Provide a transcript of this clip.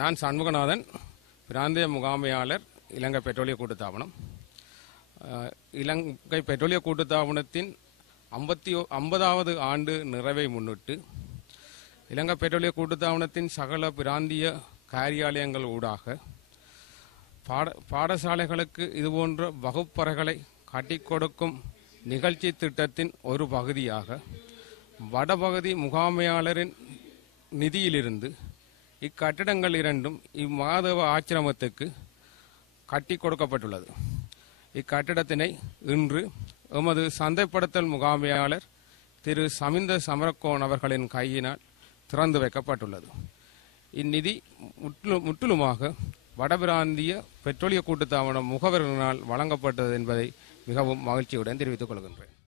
நான் சண்முகநாதன் பிராந்திய முகாமையாளர் இலங்கை பெட்ரோலிய கூட்டுத்தாபனம். இலங்கை பெட்ரோலிய கூட்டுத்தாபனத்தின் ஐம்பத்தி ஐம்பதாவது ஆண்டு நிறைவை முன்னிட்டு இலங்கை பெட்ரோலிய கூட்டுத்தாபனத்தின் சகல பிராந்திய காரியாலயங்கள் ஊடாக பாட பாடசாலைகளுக்கு இதுபோன்ற வகுப்பறைகளை கட்டி கொடுக்கும் நிகழ்ச்சி திட்டத்தின் ஒரு பகுதியாக வடபகுதி முகாமையாளரின் நிதியிலிருந்து இக்கட்டிடங்கள் இரண்டும் இம்மாதவ ஆச்சிரமத்துக்கு கட்டி கொடுக்கப்பட்டுள்ளது இக்கட்டிடத்தினை இன்று எமது சந்தைப்படுத்தல் முகாமையாளர் திரு சமிந்த சமரக்கோன் அவர்களின் கையினால் திறந்து வைக்கப்பட்டுள்ளது. இந்நிதி முற்றிலும் முற்றிலுமாக வடபிராந்திய பெட்ரோலிய கூட்டுத்தாபனம் முகவரினால் வழங்கப்பட்டது என்பதை மிகவும் மகிழ்ச்சியுடன் தெரிவித்துக் கொள்கின்றேன்.